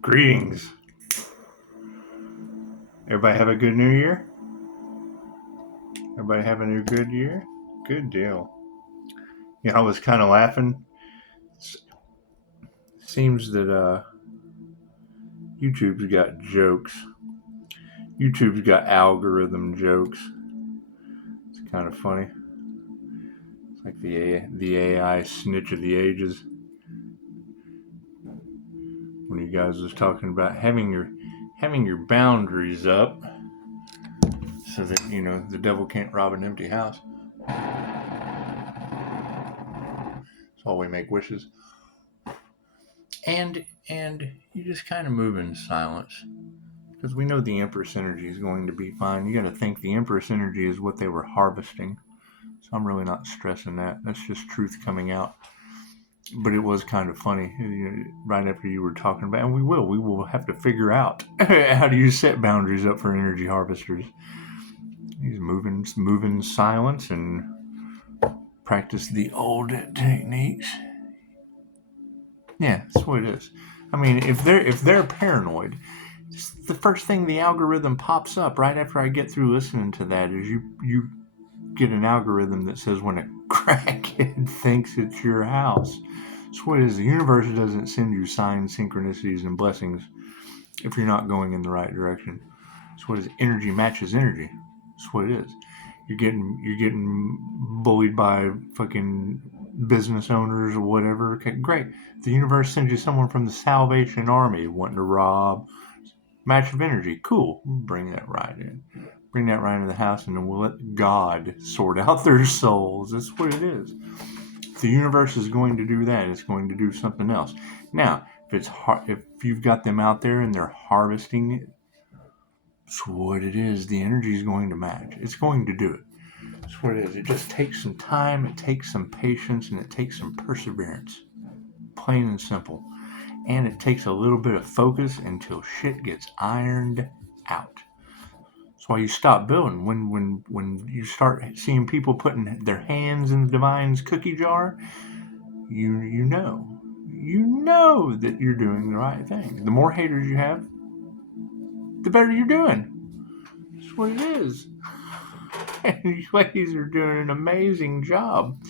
Greetings. Everybody have a good new year? Everybody having a good year? Good deal. Yeah, I was kind of laughing. Seems that YouTube's got jokes. YouTube's got algorithm jokes. It's kind of funny. It's like the AI snitch of the ages. When you guys was talking about having your boundaries up so that the devil can't rob an empty house. That's why we make wishes. And you just kind of move in silence. Because we know the Empress energy is going to be fine. You got to think the Empress energy is what they were harvesting. So I'm really not stressing that. That's just truth coming out. But it was kind of funny right after you were talking about, and we will have to figure out how do you set boundaries up for energy harvesters. He's move in silence and practice the old techniques. Yeah, that's what it is. I mean, if they're paranoid, the first thing the algorithm pops up right after I get through listening to that is you get an algorithm that says when a crackhead thinks it's your house. That's what it is. The universe doesn't send you signs, synchronicities, and blessings if you're not going in the right direction. That's what it is. Energy matches energy. That's what it is. You're getting bullied by fucking business owners or whatever. Okay, great. The universe sends you someone from the Salvation Army wanting to rob. Match of energy. Cool. Bring that right in. Bring that right into the house, and then we'll let God sort out their souls. That's what it is. If the universe is going to do that, it's going to do something else. Now, if you've got them out there and they're harvesting it, that's what it is. The energy is going to match. It's going to do it. That's what it is. It just takes some time, it takes some patience, and it takes some perseverance. Plain and simple. And it takes a little bit of focus until shit gets ironed out. That's why you stop building. When you start seeing people putting their hands in the divine's cookie jar, you know that you're doing the right thing. The more haters you have, the better you're doing. That's what it is. And you ladies are doing an amazing job.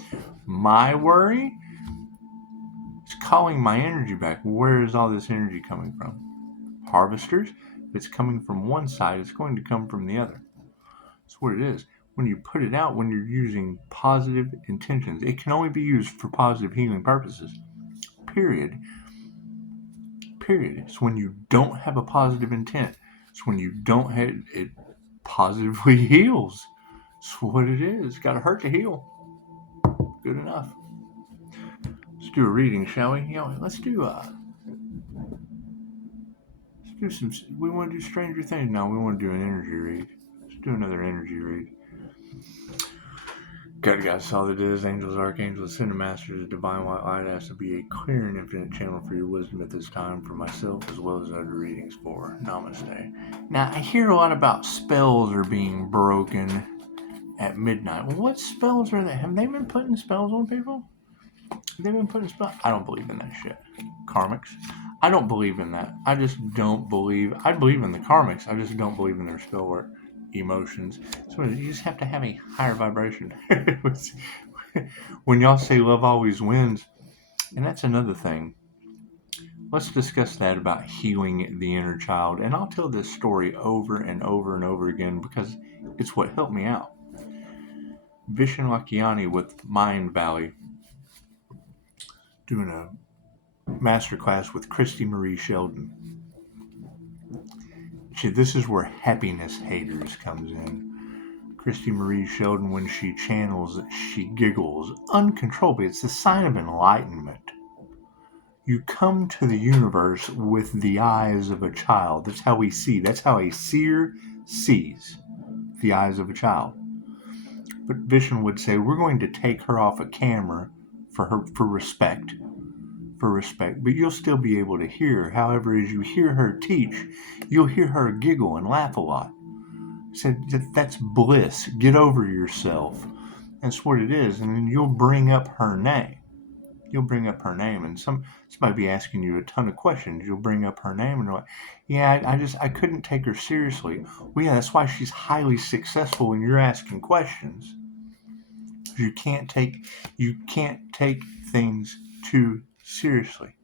My worry is calling my energy back. Where is all this energy coming from? Harvesters? If it's coming from one side, it's going to come from the other. That's what it is. When you put it out, when you're using positive intentions, it can only be used for positive healing purposes. Period. It's when you don't have a positive intent. It's when you don't have it positively heals. That's what it is. Got to hurt to heal. Good enough. Let's do a reading, shall we? Let's do some. We want to do Stranger Things. No, we want to do an energy read. Let's do another energy read. God, that's all it is. Angels, archangels, ascended masters, divine white light has to be a clear and infinite channel for your wisdom at this time for myself as well as other readings for Namaste. Now, I hear a lot about spells are being broken at midnight. Well, what spells are they? Have they been putting spells on people? They've been putting spells. I don't believe in that shit. Karmics. I don't believe in that. I just don't believe. I believe in the karmics. I just don't believe in their spell work. Emotions. So you just have to have a higher vibration. When y'all say love always wins, and that's another thing. Let's discuss that about healing the inner child. And I'll tell this story over and over and over again because it's what helped me out. Vishen Lakiani with Mind Valley doing a masterclass with Christy Marie Sheldon. This is where happiness haters comes in. Christy Marie Sheldon, when she channels, she giggles uncontrollably. It's a sign of enlightenment. You come to the universe with the eyes of a child. That's how we see. That's how a seer sees the eyes of a child. But Vishen would say, we're going to take her off a camera for respect. But you'll still be able to hear. However, as you hear her teach, you'll hear her giggle and laugh a lot. Said that's bliss. Get over yourself. That's what it is. And then you'll bring up her name. You'll bring up her name, and somebody be asking you a ton of questions. You'll bring up her name, and you're like, yeah, I couldn't take her seriously. Well, yeah, that's why she's highly successful when you're asking questions. You can't take things too seriously.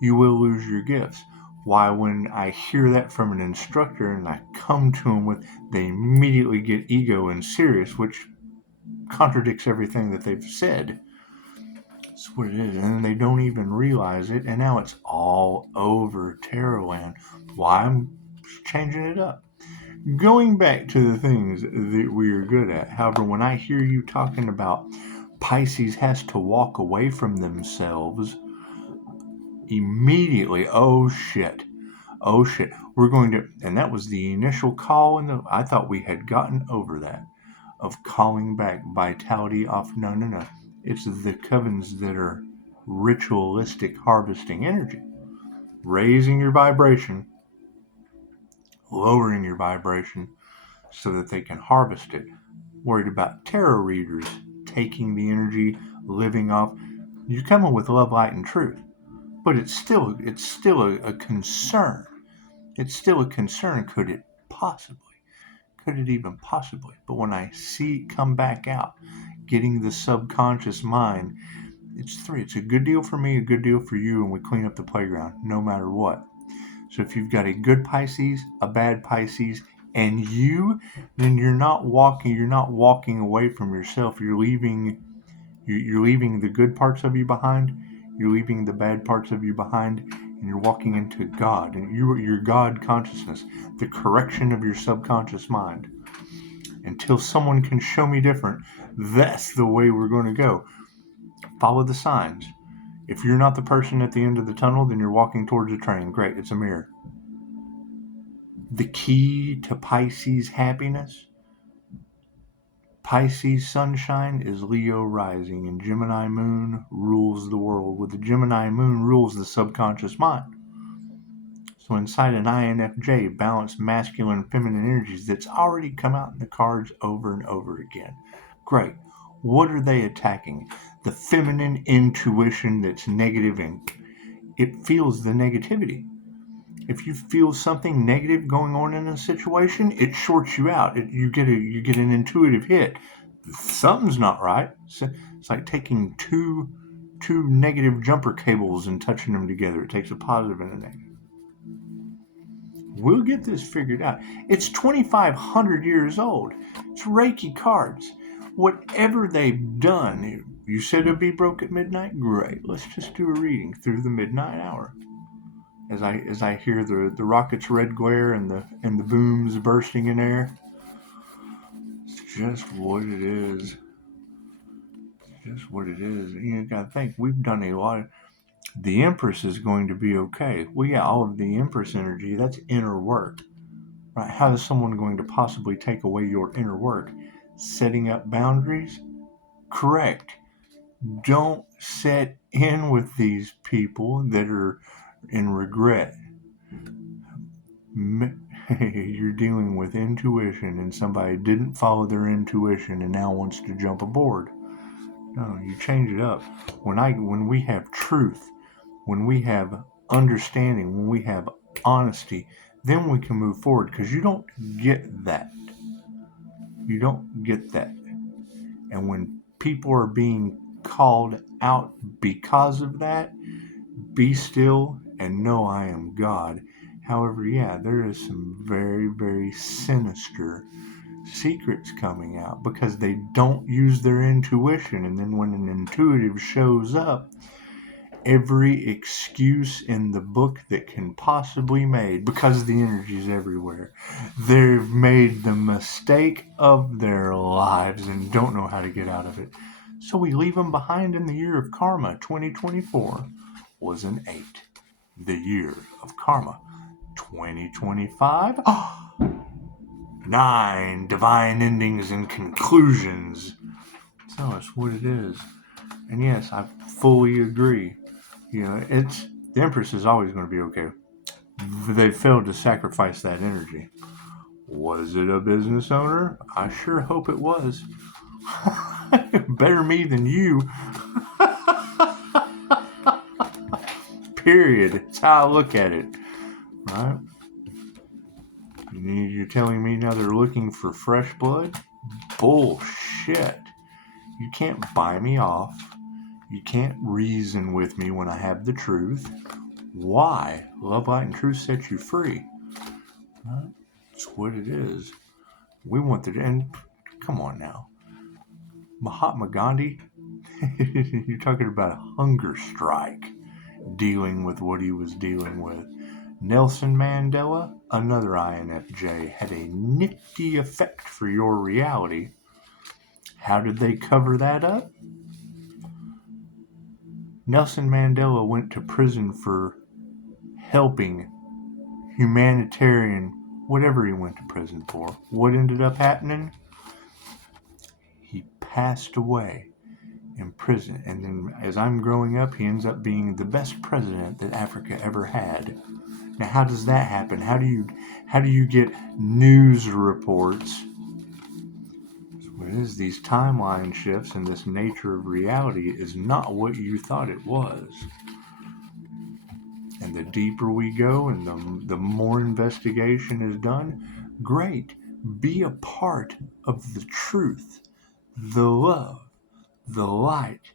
You will lose your gifts. Why, when I hear that from an instructor and I come to them with, they immediately get ego and serious, which contradicts everything that they've said. That's what it is. And then they don't even realize it. And now it's all over Terrorland. Why? I'm changing it up. Going back to the things that we are good at. However, when I hear you talking about Pisces has to walk away from themselves, immediately, oh shit, we're going to, and that was the initial call, and I thought we had gotten over that, of calling back vitality off. No. It's the covens that are ritualistic harvesting energy, raising your vibration, lowering your vibration so that they can harvest it. Worried about tarot readers taking the energy, living off. You're coming with love, light, and truth, but it's still a concern. It's still a concern. Could it even possibly? But when I see it come back out, getting the subconscious mind, it's three. It's a good deal for me, a good deal for you, and we clean up the playground no matter what. So if you've got a good Pisces, a bad Pisces, and you, then you're not walking away from yourself. You're leaving the good parts of you behind. You're leaving the bad parts of you behind, and you're walking into God, and your God consciousness, the correction of your subconscious mind. Until someone can show me different, that's the way we're going to go. Follow the signs. If you're not the person at the end of the tunnel, then you're walking towards a train. Great, it's a mirror. The key to Pisces happiness, Pisces sunshine, is Leo rising, and Gemini moon rules the world. With the Gemini moon rules the subconscious mind. So inside an INFJ, balanced masculine and feminine energies, that's already come out in the cards over and over again. Great. What are they attacking? The feminine intuition that's negative, and it feels the negativity. If you feel something negative going on in a situation, it shorts you out. You get an intuitive hit. Something's not right. It's like taking two negative jumper cables and touching them together. It takes a positive and a negative. We'll get this figured out. It's 2,500 years old. It's Reiki cards. Whatever they've done, you said it'd be broke at midnight? Great. Let's just do a reading through the midnight hour. As I hear the rocket's red glare and the booms bursting in air. It's just what it is. Just what it is. You gotta think, we've done a lot. The Empress is going to be okay. We got all of the Empress energy. That's inner work. Right? How is someone going to possibly take away your inner work? Setting up boundaries? Correct. Don't set in with these people that are in regret. You're dealing with intuition, and somebody didn't follow their intuition and now wants to jump aboard. No, you change it up. When we have truth, when we have understanding, when we have honesty, then we can move forward, because you don't get that. You don't get that. And when people are being called out because of that, be still and know I am God. However, yeah, there is some very, very sinister secrets coming out because they don't use their intuition. And then when an intuitive shows up, every excuse in the book that can possibly be made, because the energy is everywhere, they've made the mistake of their lives and don't know how to get out of it. So we leave them behind in the year of karma. 2024 was an 8. The year of karma. 2025, 9 divine endings and conclusions. So that's what it is. And yes, I fully agree. You know, the Empress is always going to be okay. They failed to sacrifice that energy. Was it a business owner? I sure hope it was. Better me than you. Period. That's how I look at it. Right? You're telling me now they're looking for fresh blood? Bullshit. You can't buy me off. You can't reason with me when I have the truth. Why? Love, light, and truth sets you free. Right? That's what it is. We want the... And come on now. Mahatma Gandhi, you're talking about a hunger strike, dealing with what he was dealing with. Nelson Mandela, another INFJ, had a nifty effect for your reality. How did they cover that up? Nelson Mandela went to prison for helping humanitarian, whatever he went to prison for. What ended up happening? He passed away in prison, and then as I'm growing up, he ends up being the best president that Africa ever had. Now, how does that happen? How do you get news reports? What it is, these timeline shifts and this nature of reality is not what you thought it was. And the deeper we go and the more investigation is done, great. Be a part of the truth, the love, the light,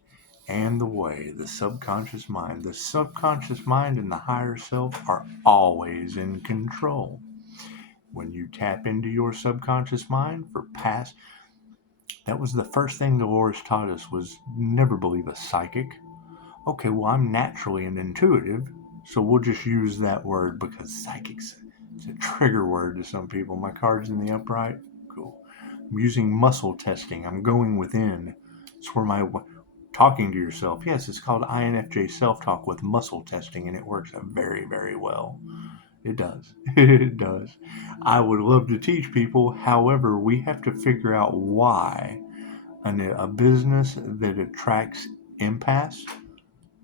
and the way, the subconscious mind. The subconscious mind and the higher self are always in control. When you tap into your subconscious mind for past, that was the first thing Dolores taught us, was never believe a psychic. Okay, well, I'm naturally an intuitive, so we'll just use that word because psychic's it's a trigger word to some people. My card's in the upright. Cool. I'm using muscle testing. I'm going within. It's where my talking to yourself. Yes, it's called INFJ self-talk with muscle testing, and it works very, very well. It does. It does. I would love to teach people. However, we have to figure out why a business that attracts empaths,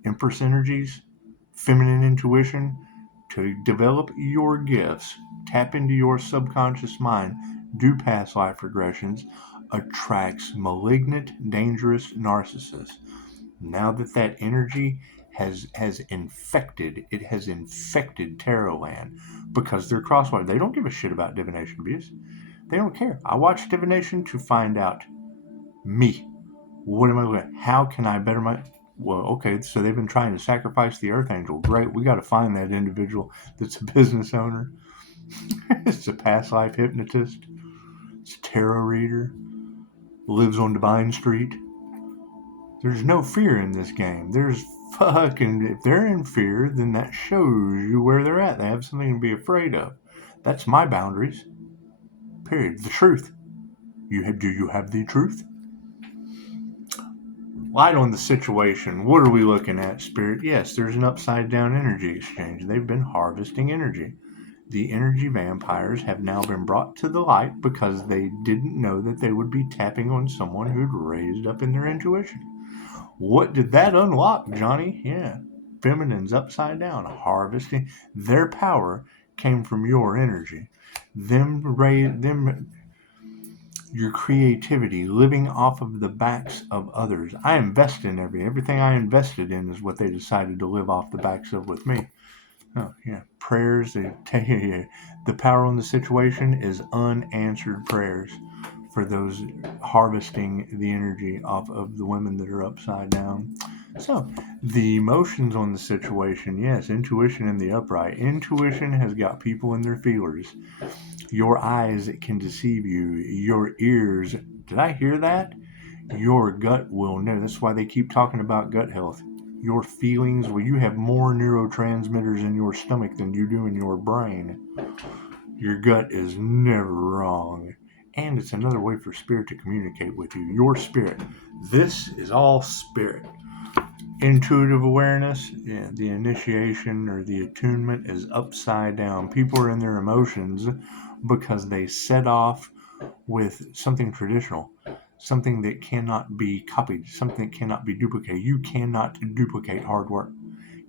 Empress energies, feminine intuition, to develop your gifts, tap into your subconscious mind, do past life regressions, attracts malignant, dangerous narcissists. Now that energy has infected, it has infected Tarotland because they're crosswise. They don't give a shit about divination abuse. They don't care. I watch divination to find out me. What am I doing? How can I better my... Well, okay, so they've been trying to sacrifice the Earth Angel. Great, we got to find that individual that's a business owner. It's a past life hypnotist. It's a tarot reader. Lives on Divine Street. There's no fear in this game. There's fucking... If they're in fear, then that shows you where they're at. They have something to be afraid of. That's my boundaries. Period. The truth. Do you have the truth? Light on the situation. What are we looking at, Spirit? Yes, there's an upside down energy exchange. They've been harvesting energy. The energy vampires have now been brought to the light because they didn't know that they would be tapping on someone who'd raised up in their intuition. What did that unlock, Johnny? Yeah, feminine's upside down, harvesting. Their power came from your energy. Your creativity, living off of the backs of others. I invest in everything I invested in is what they decided to live off the backs of with me. Oh, yeah. Prayers, the power on the situation is unanswered prayers for those harvesting the energy off of the women that are upside down. So, the emotions on the situation, yes, intuition in the upright. Intuition has got people in their feelers. Your eyes can deceive you. Your ears, did I hear that? Your gut will know. That's why they keep talking about gut health. Your feelings, well, you have more neurotransmitters in your stomach than you do in your brain. Your gut is never wrong. And it's another way for spirit to communicate with you. Your spirit. This is all spirit. Intuitive awareness, yeah, the initiation or the attunement is upside down. People are in their emotions because they set off with something traditional, something that cannot be copied, something that cannot be duplicated. You cannot duplicate hard work.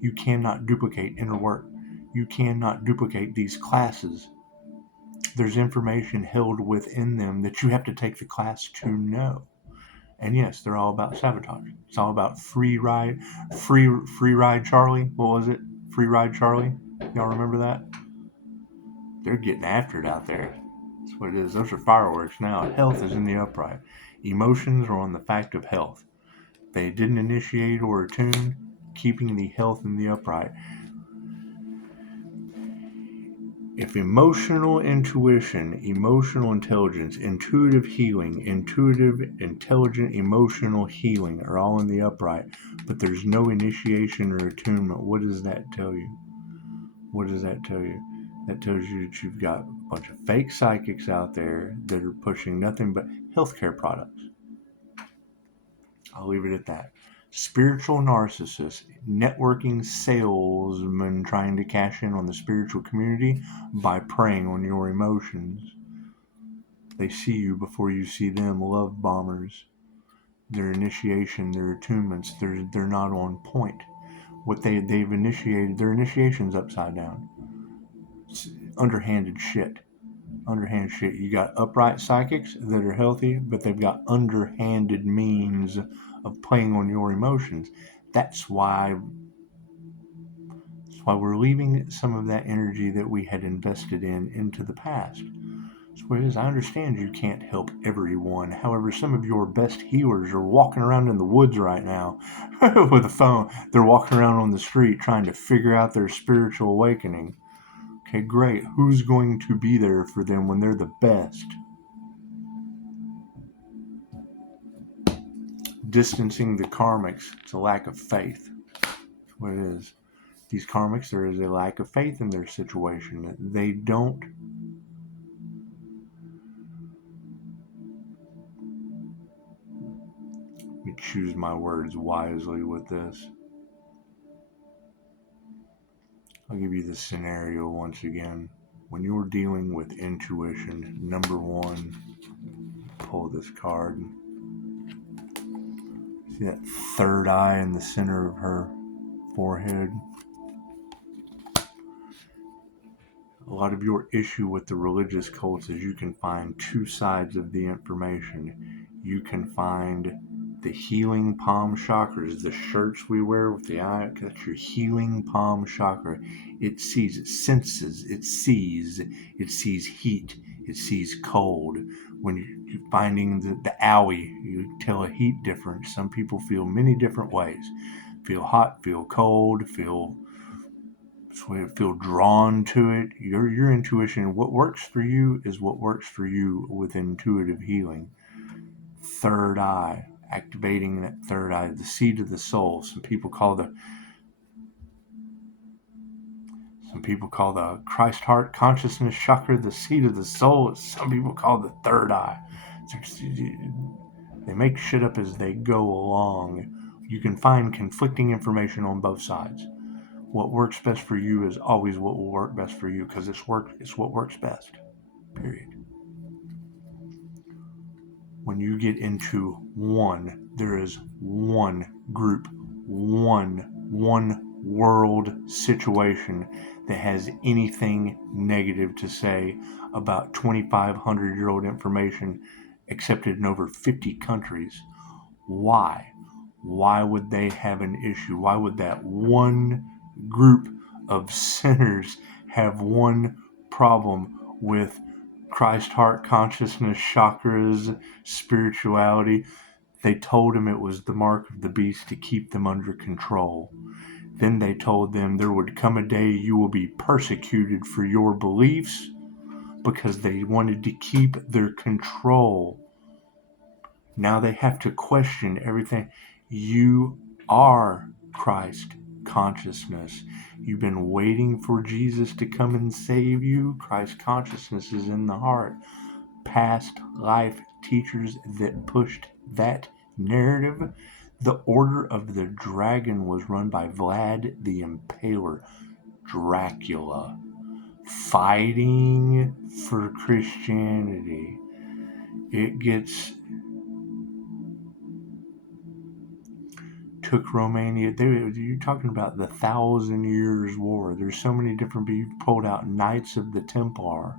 You cannot duplicate inner work. You cannot duplicate these classes. There's information held within them that you have to take the class to know. And yes, they're all about sabotage. It's all about free ride Charlie. What was it? Free Ride Charlie. Y'all remember that? They're getting after it out there. That's what it is. Those are fireworks now. Health is in the upright. Emotions are on the fact of health. They didn't initiate or attune, keeping the health in the upright. If emotional intuition, emotional intelligence, intuitive healing, intuitive, intelligent, emotional healing are all in the upright, but there's no initiation or attunement, what does that tell you? What does that tell you? That tells you that you've got a bunch of fake psychics out there that are pushing nothing but healthcare products. I'll leave it at that. Spiritual narcissists, networking salesmen trying to cash in on the spiritual community by preying on your emotions. They see you before you see them. Love bombers. Their initiation, their attunements, they're not on point. What they've initiated, their initiation's upside down. It's underhanded shit. You got upright psychics that are healthy, but they've got underhanded means of playing on your emotions. That's why we're leaving some of that energy that we had invested into the past. That's what it is. I understand you can't help everyone. However, some of your best healers are walking around in the woods right now with a phone. They're walking around on the street trying to figure out their spiritual awakening. Okay, great. Who's going to be there for them when they're the best? Distancing the karmics. It's a lack of faith. That's what it is. These karmics, there is a lack of faith in their situation. They don't. Let me choose my words wisely with this. I'll give you the scenario once again. When you're dealing with intuition, number one, pull this card. See that third eye in the center of her forehead? A lot of your issue with the religious cults is you can find two sides of the information. You can find the healing palm chakras, the shirts we wear with the eye, that's your healing palm chakra. It sees, it senses, it sees heat, it sees cold. When you're finding the owie, you tell a heat difference. Some people feel many different ways. Feel hot, feel cold, feel drawn to it. Your intuition, what works for you is what works for you with intuitive healing. Third eye, activating that third eye, the seat of the soul. Some people call the Christ heart consciousness chakra the seat of the soul. Some people call the third eye. They make shit up as they go along. You can find conflicting information on both sides. What works best for you is always what will work best for you, because it's what works best. Period. When you get into one, there is one group, one world situation that has anything negative to say about 2,500-year-old information accepted in over 50 countries. Why? Why would they have an issue? Why would that one group of sinners have one problem with Christ heart consciousness, chakras, spirituality? They told him it was the mark of the beast to keep them under control. Then they told them there would come a day you will be persecuted for your beliefs, because they wanted to keep their control. Now they have to question everything. You are Christ consciousness. You've been waiting for Jesus to come and save you. Christ consciousness is in the heart. Past life teachers that pushed that narrative. The Order of the Dragon was run by Vlad the Impaler, Dracula, fighting for Christianity. It gets took Romania. You're talking about the 1,000 Years' War. There's so many different people. You pulled out Knights of the Templar.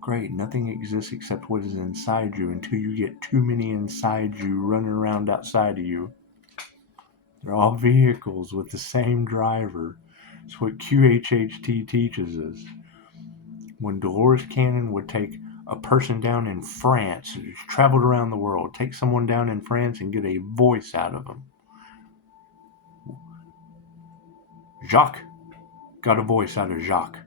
Great, nothing exists except what is inside you until you get too many inside you running around outside of you. They're all vehicles with the same driver. It's what QHHT teaches us. When Dolores Cannon would take a person down in France, who's traveled around the world, take someone down in France and get a voice out of them. Jacques got a voice out of Jacques.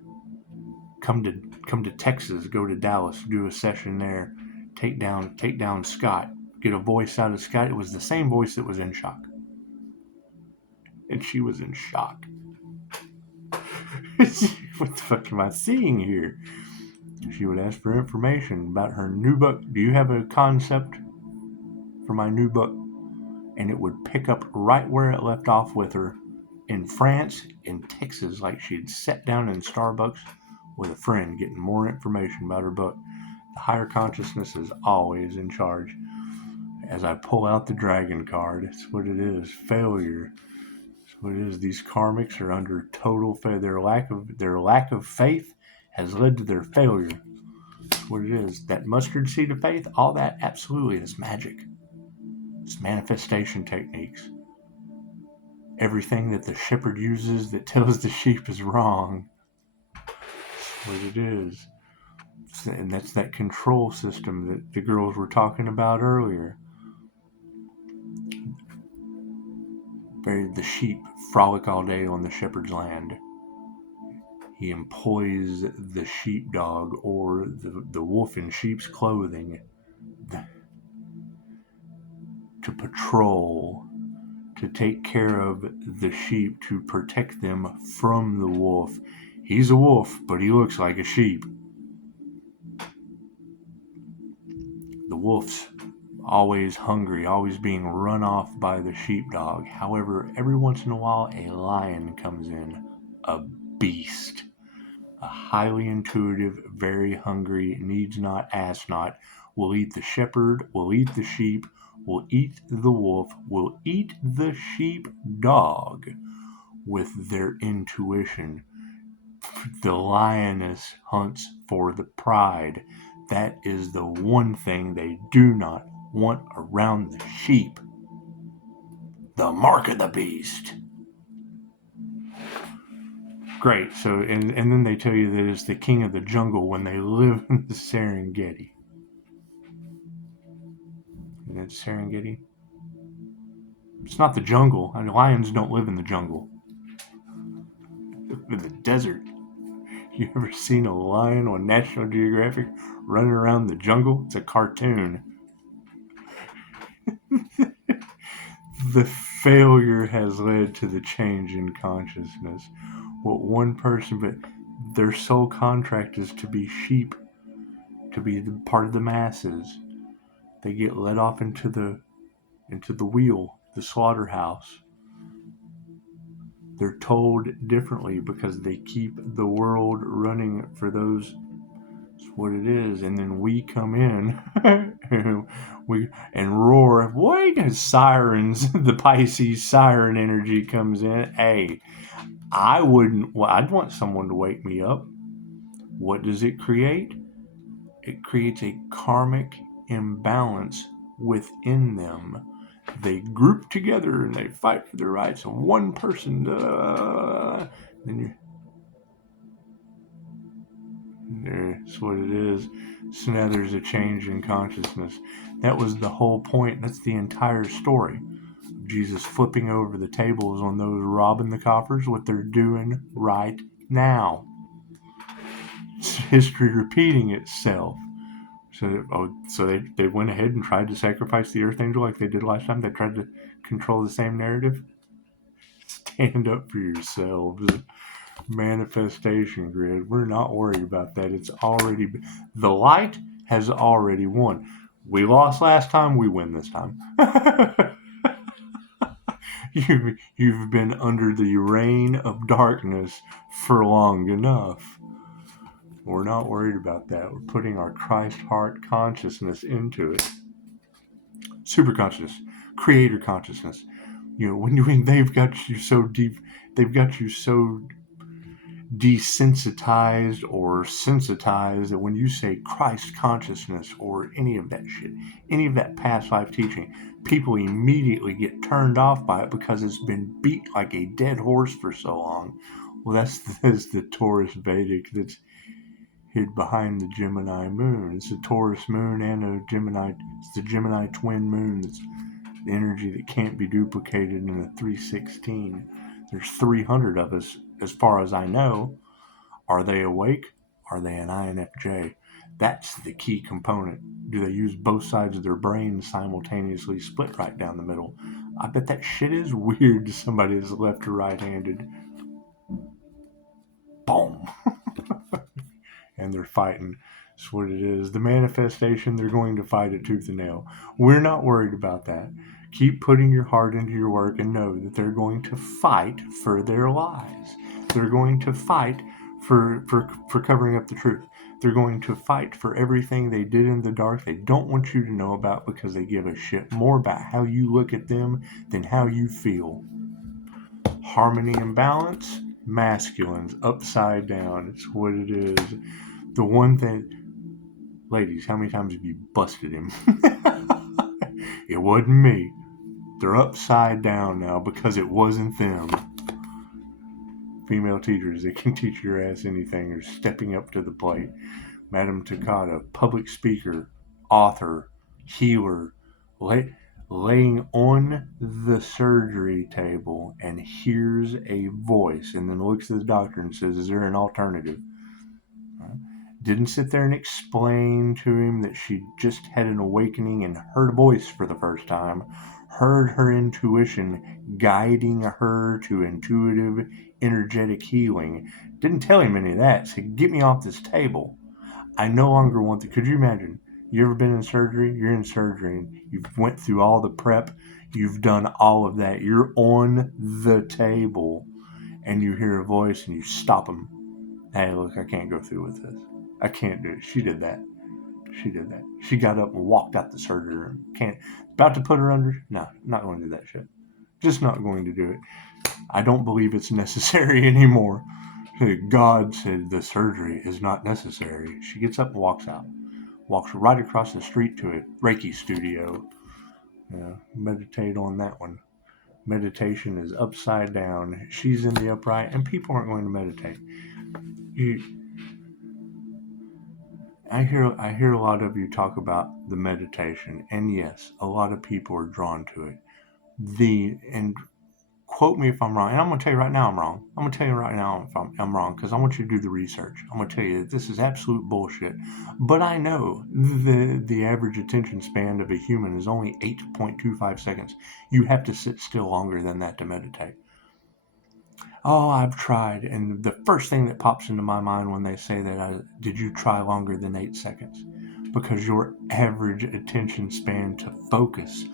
Come to Texas, go to Dallas, do a session there, take down Scott, get a voice out of Scott. It was the same voice that was in shock. And she was in shock. What the fuck am I seeing here? She would ask for information about her new book. Do you have a concept for my new book? And it would pick up right where it left off with her in France, in Texas, like she'd sat down in Starbucks with a friend getting more information about her book. The higher consciousness is always in charge. As I pull out the dragon card, it's what it is. Failure. It's what it is. These karmics are under total failure. Their lack of faith has led to their failure. That's what it is. That mustard seed of faith, all that absolutely is magic. It's manifestation techniques. Everything that the shepherd uses that tells the sheep is wrong. That's what it is. And that's that control system that the girls were talking about earlier. The sheep frolic all day on the shepherd's land. He employs the sheepdog or the wolf in sheep's clothing to patrol, to take care of the sheep, to protect them from the wolf. He's a wolf, but he looks like a sheep. The wolf's always hungry, always being run off by the sheepdog. However, every once in a while, a lion comes in, a beast, a highly intuitive, very hungry, needs not, asks not, will eat the shepherd, will eat the sheep, will eat the wolf, will eat the sheepdog with their intuition. The lioness hunts for the pride. That is the one thing they do not want around the sheep. The mark of the beast. Great. So, and then they tell you that it's the king of the jungle when they live in the Serengeti. And it's Serengeti. It's not the jungle. I mean, lions don't live in the jungle. They live in the desert. You ever seen a lion on National Geographic running around the jungle? It's a cartoon. The failure has led to the change in consciousness. What one person, but their sole contract is to be sheep, to be the part of the masses. They get led off into the wheel, the slaughterhouse. They're told differently because they keep the world running for those. It's what it is. And then we come in and roar. Boy, sirens, the Pisces siren energy comes in. Hey, I'd want someone to wake me up. What does it create? It creates a karmic imbalance within them. They group together and they fight for their rights. And one person, then that's what it is. So now there's a change in consciousness. That was the whole point. That's the entire story. Jesus flipping over the tables on those robbing the coffers, what they're doing right now. It's history repeating itself. So they went ahead and tried to sacrifice the Earth Angel like they did last time. They tried to control the same narrative. Stand up for yourselves. Manifestation grid. We're not worried about that. It's already the light has already won. We lost last time. We win this time. You've been under the reign of darkness for long enough. We're not worried about that. We're putting our Christ heart consciousness into it. Super consciousness, creator consciousness. You know, when they've got you so deep, they've got you so desensitized or sensitized that when you say Christ consciousness or any of that shit, any of that past life teaching, people immediately get turned off by it because it's been beat like a dead horse for so long. Well, that's the Taurus Vedic that's hid behind the Gemini moon. It's a Taurus moon and a Gemini. It's the Gemini twin moon. That's the energy that can't be duplicated in a 316. There's 300 of us, as far as I know. Are they awake? Are they an INFJ? That's the key component. Do they use both sides of their brain simultaneously, split right down the middle? I bet that shit is weird to somebody that's left or right-handed. Boom. And they're fighting. That's what it is. The manifestation, they're going to fight it tooth and nail. We're not worried about that. Keep putting your heart into your work and know that they're going to fight for their lives. They're going to fight for covering up the truth. They're going to fight for everything they did in the dark they don't want you to know about, because they give a shit more about how you look at them than how you feel. Harmony and balance, masculines, upside down. It's what it is. The one thing, ladies, how many times have you busted him? It wasn't me. They're upside down now because it wasn't them. Female teachers, they can teach your ass anything, are stepping up to the plate. Madame Takata, public speaker, author, healer, laying on the surgery table and hears a voice and then looks at the doctor and says, is there an alternative? Didn't sit there and explain to him that she just had an awakening and heard a voice for the first time, heard her intuition guiding her to intuitive, energetic healing. Didn't tell him any of that. Said, get me off this table. I no longer want to. Could you imagine? You ever been in surgery? You're in surgery and you've went through all the prep. You've done all of that. You're on the table and you hear a voice and you stop them. Hey, look, I can't go through with this. I can't do it. She did that. She got up and walked out the surgery room. About to put her under? No, not going to do that shit. Just not going to do it. I don't believe it's necessary anymore. God said the surgery is not necessary. She gets up and walks out. Walks right across the street to a Reiki studio. Meditate on that one. Meditation is upside down. She's in the upright, and people aren't going to meditate. I hear a lot of you talk about the meditation, and yes, a lot of people are drawn to it. And quote me if I'm wrong, and I'm going to tell you right now I'm wrong. I'm going to tell you right now if I'm wrong, because I want you to do the research. I'm going to tell you that this is absolute bullshit. But I know the average attention span of a human is only 8.25 seconds. You have to sit still longer than that to meditate. Oh, I've tried. And the first thing that pops into my mind when they say that, did you try longer than 8 seconds? Because your average attention span to focus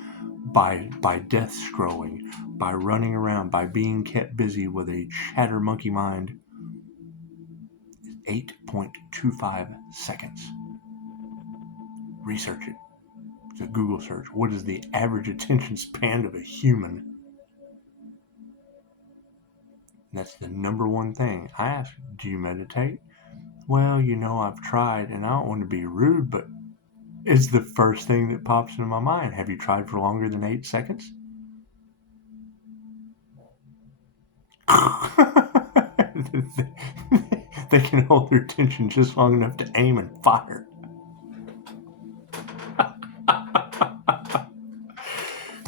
by death scrolling, by running around, by being kept busy with a chatter monkey mind, is 8.25 seconds. Research it. It's a Google search. What is the average attention span of a human? That's the number one thing. I ask, do you meditate? Well, I've tried, and I don't want to be rude, but it's the first thing that pops into my mind. Have you tried for longer than 8 seconds? They can hold their attention just long enough to aim and fire.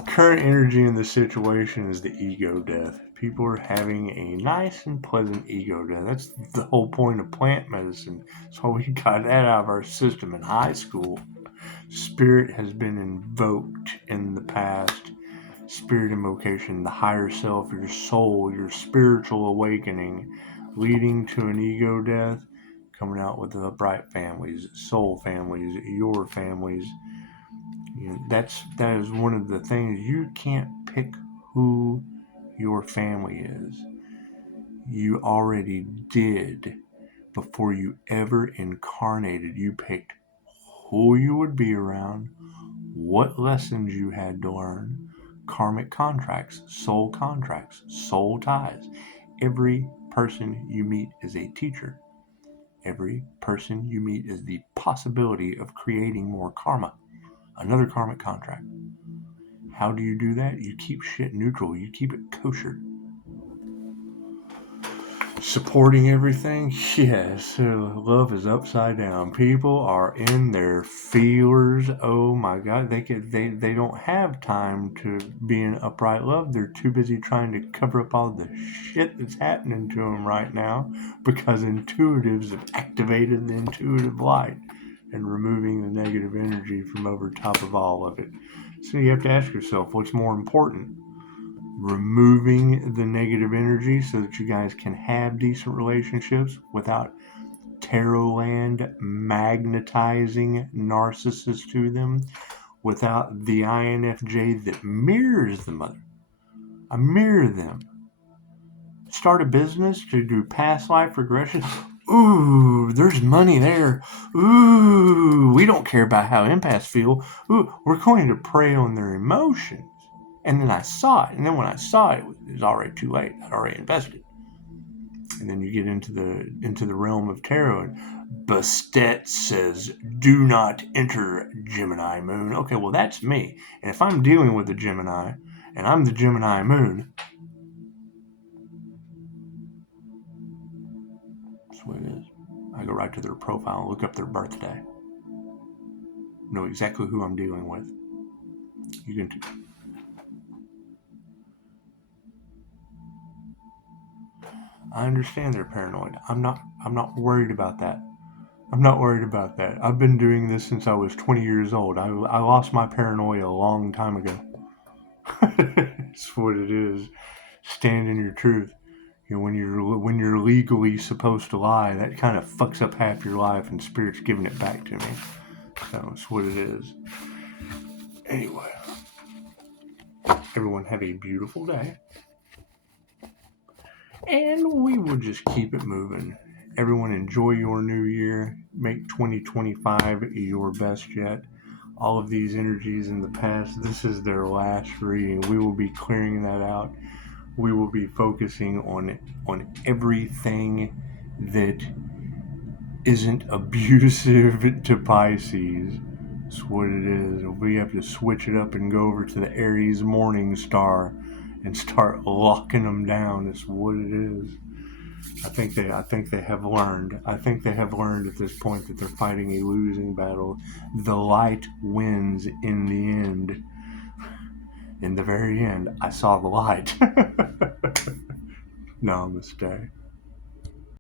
Current energy in the situation is the ego death. People are having a nice and pleasant ego death. That's the whole point of plant medicine. That's why we got that out of our system in high school. Spirit has been invoked in the past. Spirit invocation, the higher self, your soul, your spiritual awakening, leading to an ego death, coming out with the upright families, soul families, your families. That is one of the things. You can't pick who your family is. You already did before you ever incarnated. You picked who you would be around, what lessons you had to learn, karmic contracts, soul ties. Every person you meet is a teacher. Every person you meet is the possibility of creating more karma. Another karmic contract. How do you do that? You keep shit neutral. You keep it kosher. supporting everything. Yes, love is upside down. People are in their feelers. Oh my God, they don't have time to be in upright love. They're too busy trying to cover up all the shit that's happening to them right now because intuitives have activated the intuitive light and removing the negative energy from over top of all of it. So you have to ask yourself, what's more important? Removing the negative energy so that you guys can have decent relationships without tarot land magnetizing narcissists to them, without the INFJ that mirrors the mother. I mirror them. Start a business to do past life regression. Ooh, there's money there. Ooh, we don't care about how empaths feel. Ooh, we're going to prey on their emotions. And then I saw it. And then when I saw it, it was already too late. I'd already invested. And then you get into the realm of tarot, and Bastet says, "Do not enter Gemini moon." Okay, well that's me. And if I'm dealing with the Gemini, and I'm the Gemini moon, that's what it is. I go right to their profile and look up their birthday. Know exactly who I'm dealing with. You can. I understand they're paranoid. I'm not worried about that. I'm not worried about that. I've been doing this since I was 20 years old. I lost my paranoia a long time ago. It's what it is. Stand in your truth. You know, when you're legally supposed to lie, that kind of fucks up half your life, and Spirit's giving it back to me. So it's what it is. Anyway, everyone have a beautiful day, and we will just keep it moving. Everyone enjoy your new year. Make 2025 your best yet. All of these energies in the past, this is their last reading. We will be clearing that out. We will be focusing on everything that isn't abusive to Pisces. That's what it is. We have to switch it up and go over to the Aries morning star and start locking them down. That's what it is. I think they have learned. I think they have learned at this point that they're fighting a losing battle. The light wins in the end. In the very end, I saw the light. Namaste.